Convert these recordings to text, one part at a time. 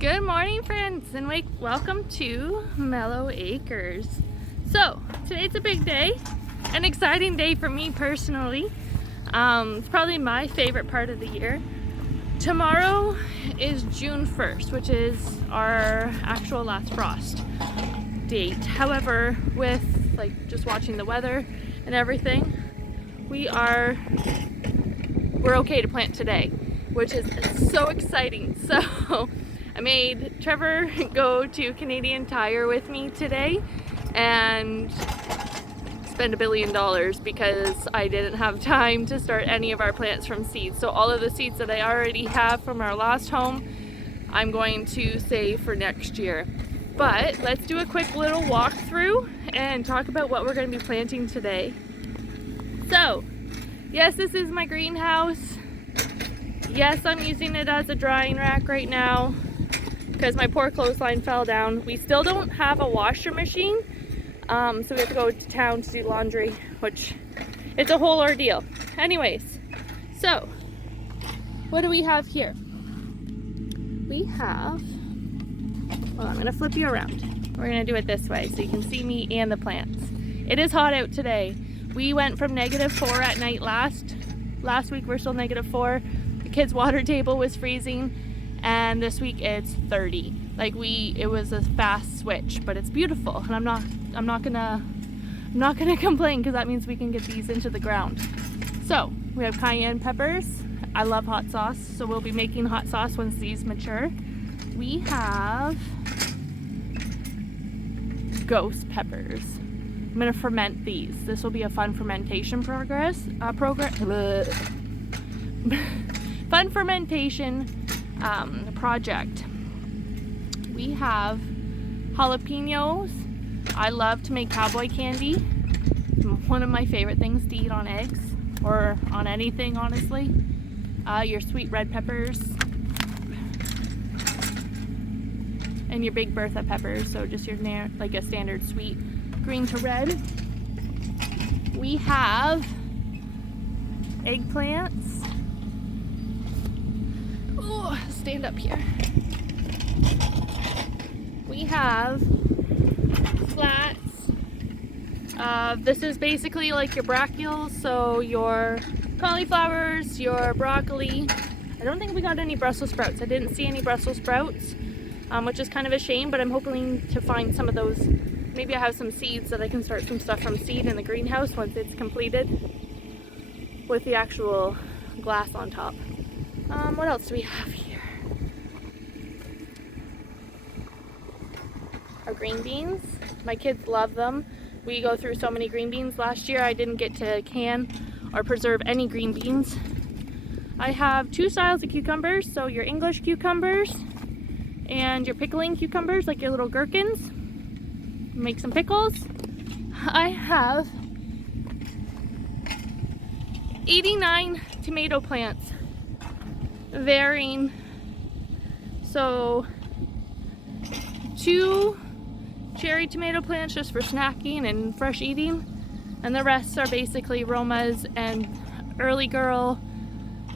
Good morning, friends, and welcome to Mellow Acres. So today's a big day, an exciting day for me personally. It's probably my favorite part of the year. Tomorrow is June 1st, which is our actual last frost date. However, with just watching the weather and everything, we're okay to plant today, which is so exciting. So I made Trevor go to Canadian Tire with me today and spend $1 billion because I didn't have time to start any of our plants from seeds. So all of the seeds that I already have from our last home, I'm going to save for next year. But let's do a quick little walkthrough and talk about what we're going to be planting today. So, yes, this is my greenhouse. Yes, I'm using it as a drying rack right now because my poor clothesline fell down. We still don't have a washer machine, so we have to go to town to do laundry, which it's a whole ordeal. Anyways, so what do we have here? We have, well, I'm gonna flip you around. We're gonna do it this way so you can see me and the plants. It is hot out today. We went from -4 at night last week. We're still -4. The kids' water table was freezing, and this week it's 30. It was a fast switch, but it's beautiful, and I'm not gonna complain because that means we can get these into the ground. So we have cayenne peppers. I love hot sauce, so we'll be making hot sauce once these mature. We have ghost peppers. I'm gonna ferment these. This will be a fun fermentation fun fermentation project. We have jalapenos. I love to make cowboy candy. One of my favorite things to eat on eggs or on anything, honestly. Your sweet red peppers and your big Bertha peppers, so just your a standard sweet green to red. We have eggplants. Oh, stand up here. We have flats. This is basically like your brachials, so your cauliflowers, your broccoli. I don't think we got any Brussels sprouts. I didn't see any Brussels sprouts, which is kind of a shame, but I'm hoping to find some of those. Maybe I have some seeds that I can start some stuff from seed in the greenhouse once it's completed with the actual glass on top. What else do we have here? Our green beans. My kids love them. We go through so many green beans. Last year I didn't get to can or preserve any green beans. I have 2 styles of cucumbers, so your English cucumbers and your pickling cucumbers, like your little gherkins. Make some pickles. I have 89 tomato plants, varying. So 2 cherry tomato plants just for snacking and fresh eating, and the rest are basically Romas and Early Girl,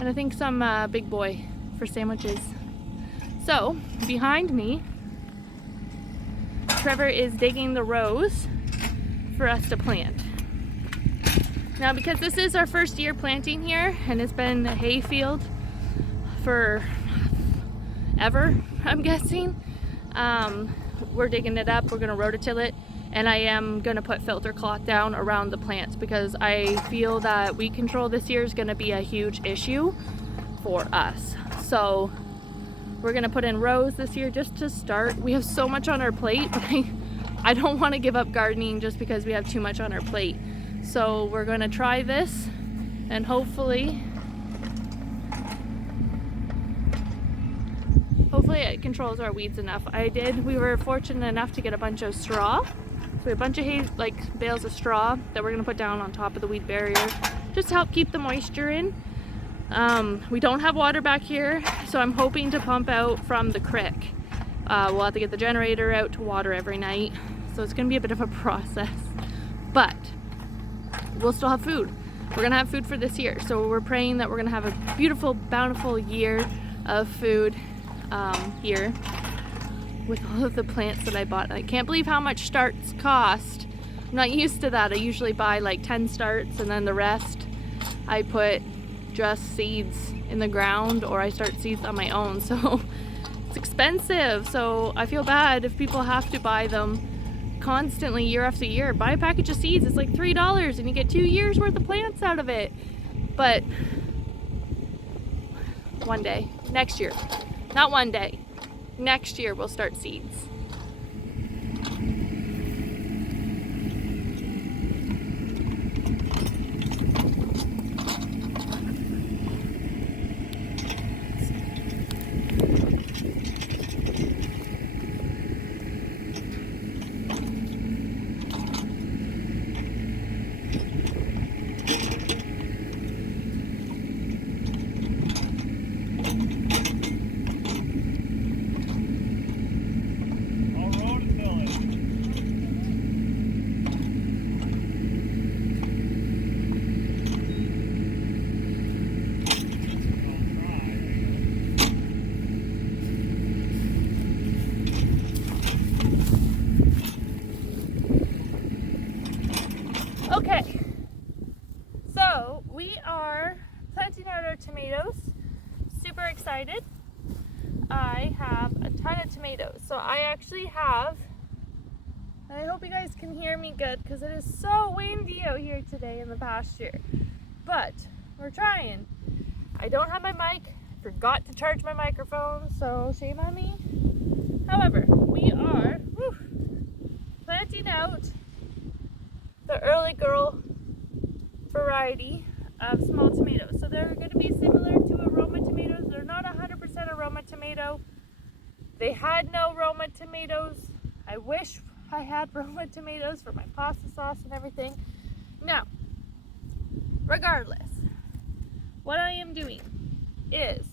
and I think some Big Boy for sandwiches. So behind me, Trevor is digging the rows for us to plant. Now, because this is our first year planting here, and it's been a hay field for ever, I'm guessing, we're digging it up. We're gonna rototill it, and I am gonna put filter cloth down around the plants because I feel that weed control this year is gonna be a huge issue for us. So we're gonna put in rows this year just to start. We have so much on our plate, but I don't want to give up gardening just because we have too much on our plate. So we're gonna try this, and hopefully it controls our weeds enough. We were fortunate enough to get a bunch of straw. So we have a bunch of hay, bales of straw that we're gonna put down on top of the weed barrier just to help keep the moisture in. We don't have water back here, so I'm hoping to pump out from the creek. We'll have to get the generator out to water every night, so it's gonna be a bit of a process, but we'll still have food. We're gonna have food for this year, so we're praying that we're gonna have a beautiful, bountiful year of food here. with all of the plants that I bought. I can't believe how much starts cost. I'm not used to that. I usually buy like 10 starts and then the rest I put just seeds in the ground, or I start seeds on my own. So it's expensive. So I feel bad if people have to buy them constantly year after year. Buy a package of seeds, it's like $3 and you get 2 years worth of plants out of it. But one day, next year, not one day, next year we'll start seeds. Okay, so we are planting out our tomatoes. Super excited. I have a ton of tomatoes. So I actually have, and I hope you guys can hear me good because it is so windy out here today in the pasture. But we're trying. I don't have my mic, forgot to charge my microphone, so shame on me. However, we are planting out the early girl variety of small tomatoes. So they're going to be similar to aroma tomatoes. They're not 100% aroma tomato. They had no Roma tomatoes. I wish I had Roma tomatoes for my pasta sauce and everything. Now, regardless, what I am doing is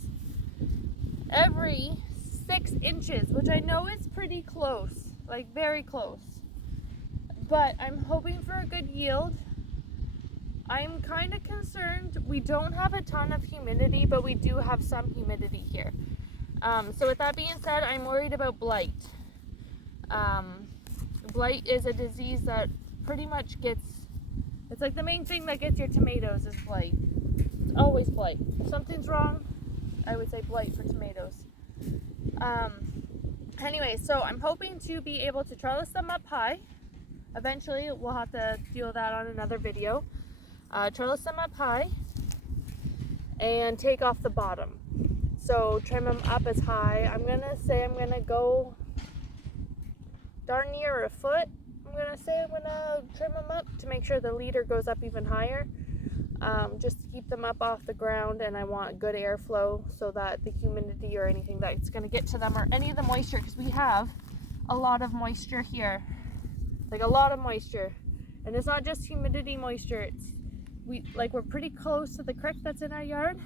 every 6 inches, which I know is pretty close, like very close, but I'm hoping for a good yield. I'm kind of concerned. We don't have a ton of humidity, but we do have some humidity here. So with that being said, I'm worried about blight. Blight is a disease that pretty much gets, it's like the main thing that gets your tomatoes is blight. It's always blight. If something's wrong, I would say blight for tomatoes. Anyway, so I'm hoping to be able to trellis them up high. Eventually, we'll have to deal with that on another video. Trellis them up high and take off the bottom. So trim them up as high. I'm gonna say I'm gonna go darn near a foot. I'm gonna trim them up to make sure the leader goes up even higher. Just to keep them up off the ground, and I want good airflow so that the humidity or anything that's gonna get to them, or any of the moisture, because we have a lot of moisture here. Like a lot of moisture. And it's not just humidity moisture, we're pretty close to the creek that's in our yard.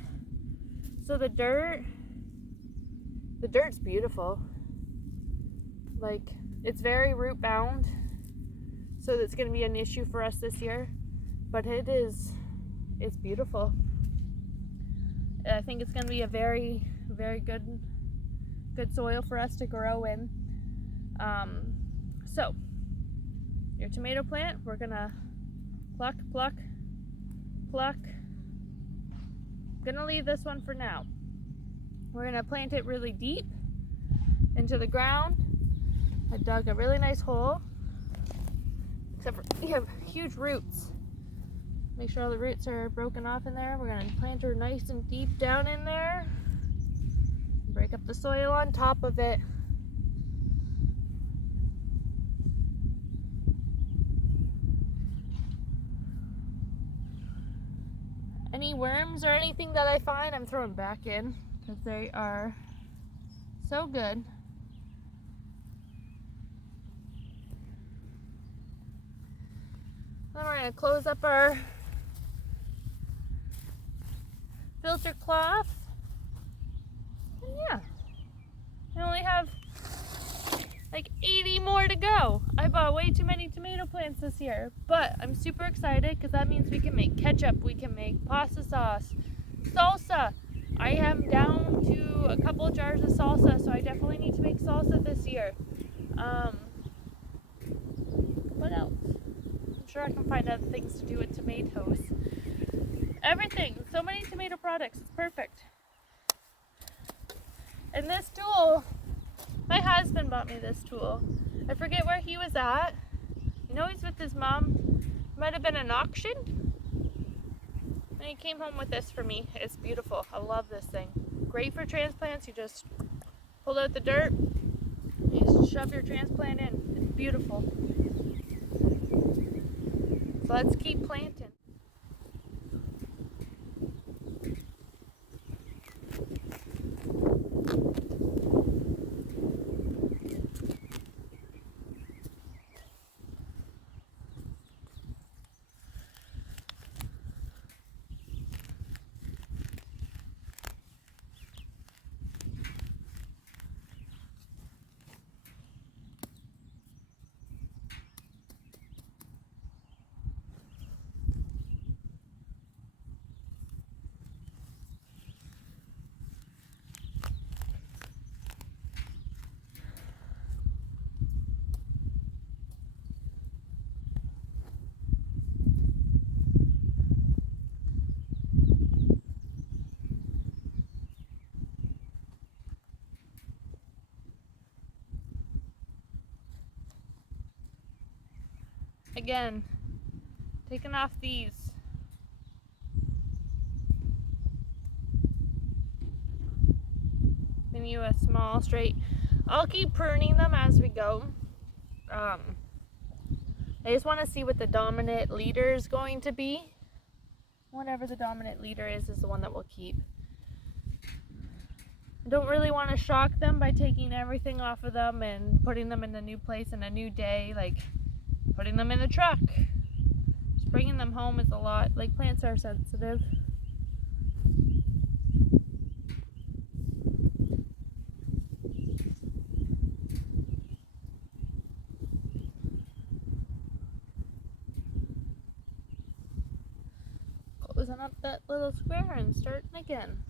So the dirt's beautiful. Like, it's very root bound. So it's gonna be an issue for us this year. But it's beautiful. I think it's gonna be a very, very good soil for us to grow in. So your tomato plant, we're gonna pluck. I'm gonna leave this one for now. We're gonna plant it really deep into the ground. I dug a really nice hole, except for we have huge roots. Make sure all the roots are broken off in there. We're gonna plant her nice and deep down in there. Break up the soil on top of it. Any worms or anything that I find, I'm throwing back in because they are so good. Then we're going to close up our filter cloth. And yeah, I only have like 80 more to go. I bought way too many tomato plants this year, but I'm super excited because that means we can make ketchup, we can make pasta sauce, salsa, I am down to a couple jars of salsa, so I definitely need to make salsa this year. What else? I'm sure I can find other things to do with tomatoes. Everything. So many tomato products. It's perfect. And this tool, my husband bought me this tool. I forget where he was at. You know, he's with his mom. Might have been an auction. And he came home with this for me. It's beautiful. I love this thing. Great for transplants. You just pull out the dirt. You just shove your transplant in. It's beautiful. So let's keep planting. Again, taking off these. Giving you a small straight. I'll keep pruning them as we go. I just want to see what the dominant leader is going to be. Whatever the dominant leader is the one that we'll keep. I don't really want to shock them by taking everything off of them and putting them in a new place in a new day, like putting them in the truck. Just bringing them home is a lot. Like, plants are sensitive. Closing up that little square and starting again.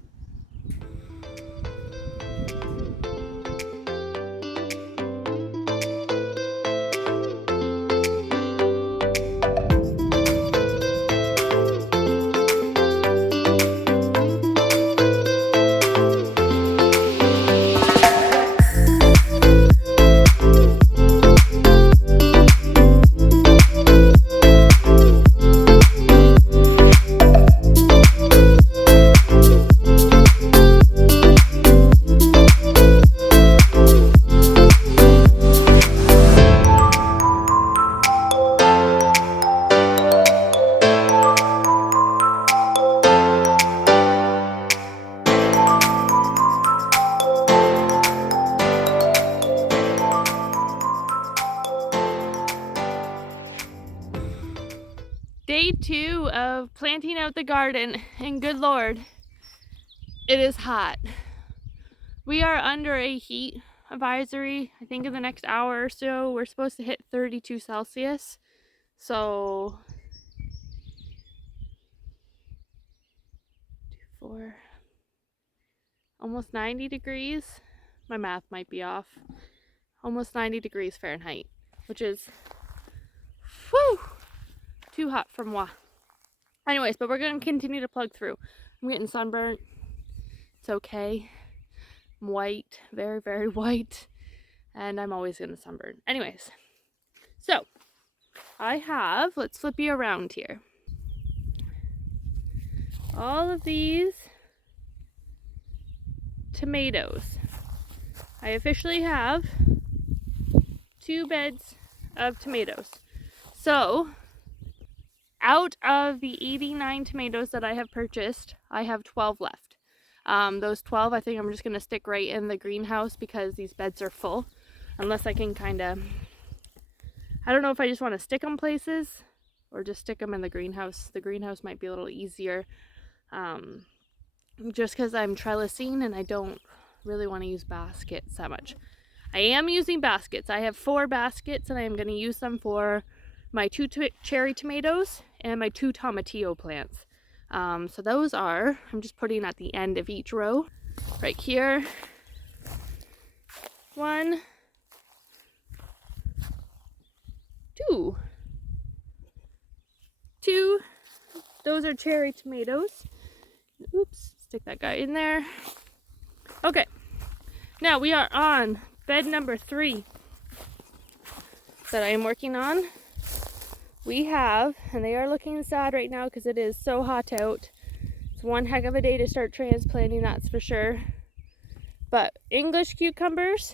Day 2 of planting out the garden, and good Lord, it is hot. We are under a heat advisory. I think in the next hour or so, we're supposed to hit 32 Celsius. So, 4, almost 90 degrees. My math might be off. Almost 90 degrees Fahrenheit, which is, whew, too hot for moi. Anyways, but we're going to continue to plug through. I'm getting sunburnt. It's okay. I'm white, very, very white. And I'm always going to sunburn. Anyways, so I have, let's flip you around here. All of these tomatoes. I officially have 2 beds of tomatoes. So, out of the 89 tomatoes that I have purchased, I have 12 left. Those 12, I think I'm just going to stick right in the greenhouse because these beds are full. Unless I can kind of, I don't know if I just want to stick them places or just stick them in the greenhouse. The greenhouse might be a little easier. Just because I'm trellising and I don't really want to use baskets that much. I am using baskets. I have 4 baskets and I am going to use them for my 2 cherry tomatoes and my 2 tomatillo plants. So those are, I'm just putting at the end of each row. Right here. 1, 2. 2. Those are cherry tomatoes. Oops, stick that guy in there. Okay. Now we are on bed number 3 that I am working on. We have, and they are looking sad right now because it is so hot out. It's one heck of a day to start transplanting, that's for sure. But English cucumbers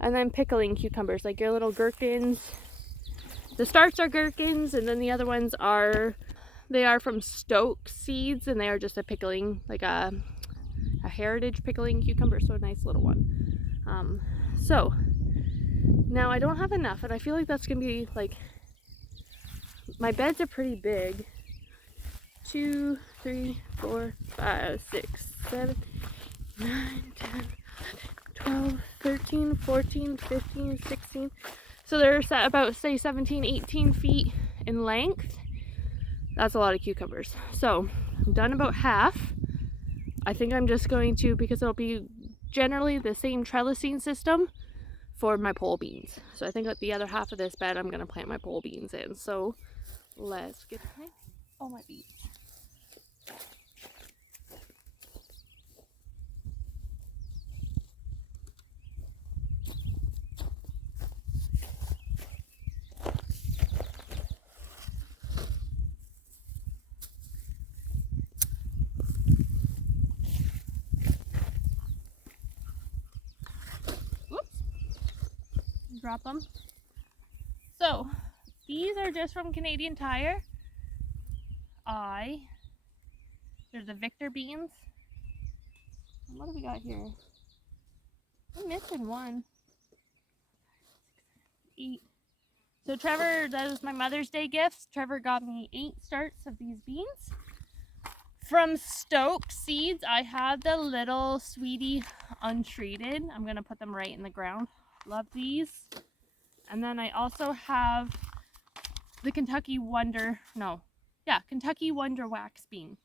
and then pickling cucumbers, like your little gherkins. The starts are gherkins, and then the other ones are, they are from Stoke seeds, and they are just a pickling, like a heritage pickling cucumber, so a nice little one. So now I don't have enough, and I feel like that's gonna be like, my beds are pretty big. 2, 3, 4, 5, 6, 7, 9, 10, 12, 13, 14, 15, 16. So they're about, say, 17, 18 feet in length. That's a lot of cucumbers. So I'm done about half. I think I'm just going to, because it'll be generally the same trellising system for my pole beans. So I think at the other half of this bed, I'm going to plant my pole beans in. So let's get all my beans. Drop them. So these are just from Canadian Tire. There's the Victor beans. And what do we got here? I'm missing one. 8. So Trevor, that was my Mother's Day gifts. Trevor got me 8 starts of these beans. From Stoke Seeds, I have the little Sweetie untreated. I'm gonna put them right in the ground. Love these. And then I also have the Kentucky Wonder Wax bean.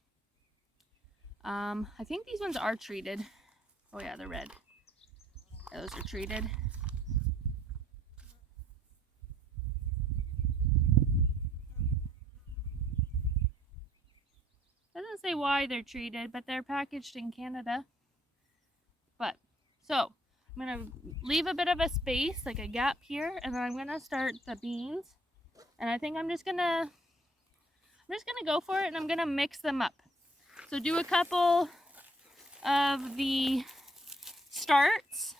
I think these ones are treated. Oh yeah, they're red. Yeah, those are treated. Doesn't say why they're treated, but they're packaged in Canada. So I'm gonna leave a bit of a space, like a gap here, and then I'm gonna start the beans. And I think I'm just gonna go for it, and I'm gonna mix them up. So do a couple of the starts,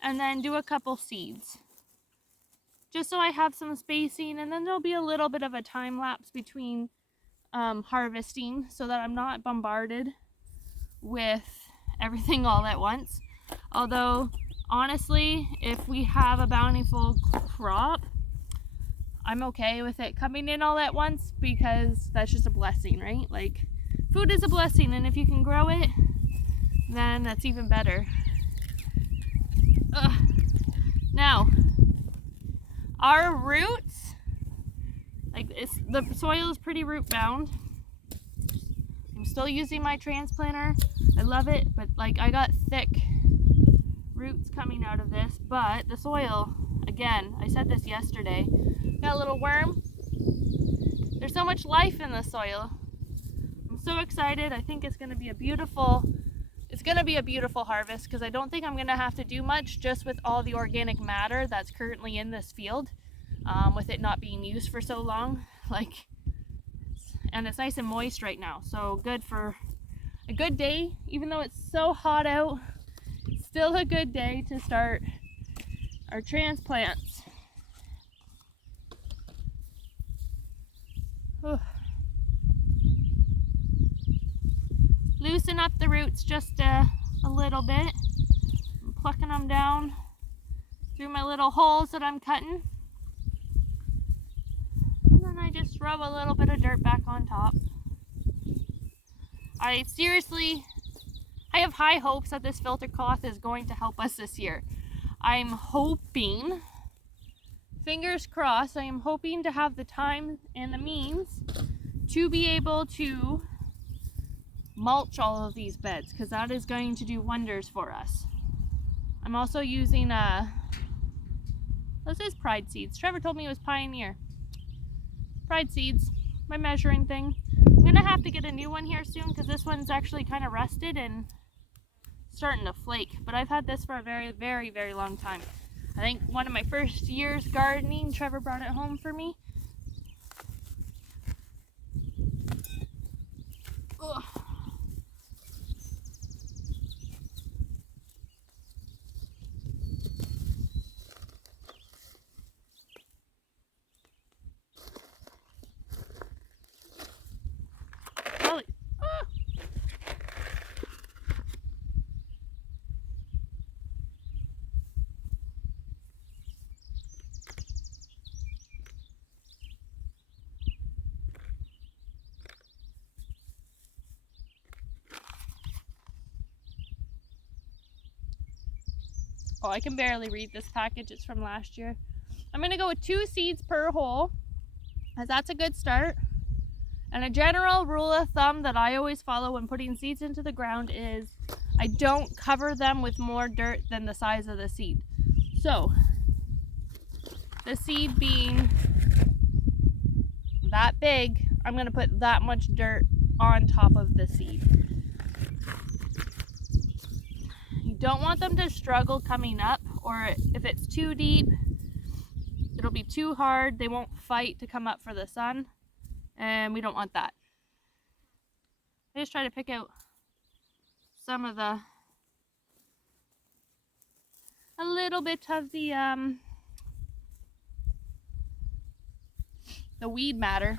and then do a couple seeds. Just so I have some spacing, and then there'll be a little bit of a time lapse between harvesting, so that I'm not bombarded with everything all at once. Although, honestly, if we have a bountiful crop, I'm okay with it coming in all at once, because that's just a blessing, right? Like, food is a blessing, and if you can grow it, then that's even better. Now, our roots, like, the soil is pretty root bound. I'm still using my transplanter. I love it, but like, I got thick roots coming out of this, but the soil, again, I said this yesterday, got a little worm. There's so much life in the soil. I'm so excited. I think it's going to be a beautiful harvest, because I don't think I'm going to have to do much just with all the organic matter that's currently in this field, with it not being used for so long. And it's nice and moist right now, so good for a good day. Even though it's so hot out, it's still a good day to start our transplants. Loosen up the roots just a little bit. I'm plucking them down through my little holes that I'm cutting. And then I just rub a little bit of dirt back on top. I have high hopes that this filter cloth is going to help us this year. I'm hoping, fingers crossed, I am hoping to have the time and the means to be able to mulch all of these beds, because that is going to do wonders for us. I'm also using this is Pride seeds. Trevor told me it was Pioneer. Pride seeds, my measuring thing. I'm gonna have to get a new one here soon because this one's actually kind of rusted and starting to flake. But I've had this for a very, very, very long time. I think one of my first years gardening, Trevor brought it home for me. Ugh. Oh, I can barely read this package. It's from last year. I'm going to go with 2 seeds per hole, as that's a good start. And a general rule of thumb that I always follow when putting seeds into the ground is I don't cover them with more dirt than the size of the seed. So, the seed being that big, I'm going to put that much dirt on top of the seed. You don't want them to struggle coming up, or if it's too deep, it'll be too hard. They won't fight to come up for the sun, and we don't want that. I just try to pick out some of a little bit of the weed matter.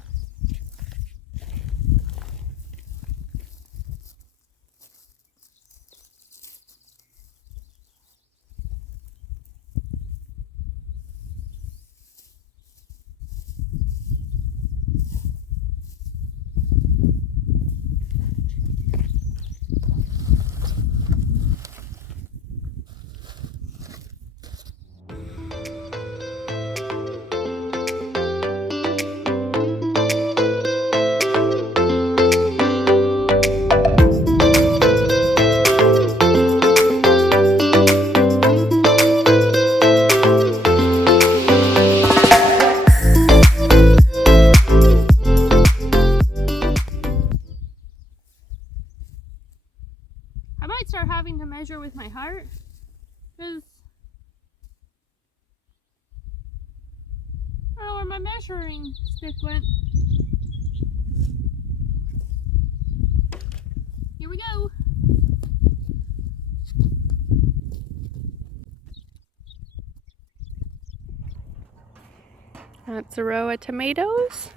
I might start having to measure with my heart, because I don't know where my measuring stick went. Here we go. That's a row of tomatoes.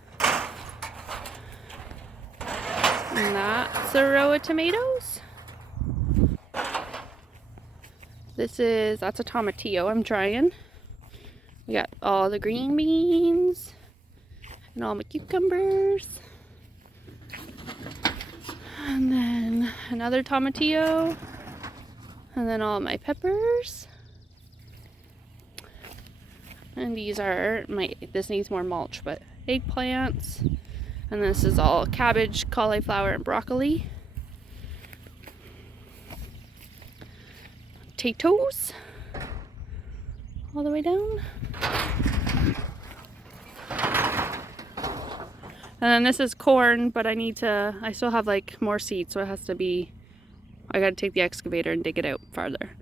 And that's a row of tomatoes. That's a tomatillo I'm trying. We got all the green beans and all my cucumbers. And then another tomatillo. And then all my peppers. And these are this needs more mulch, but eggplants. And this is all cabbage, cauliflower, and broccoli. Potatoes all the way down. And then this is corn, but I still have like more seeds, so it has to be, I gotta take the excavator and dig it out farther.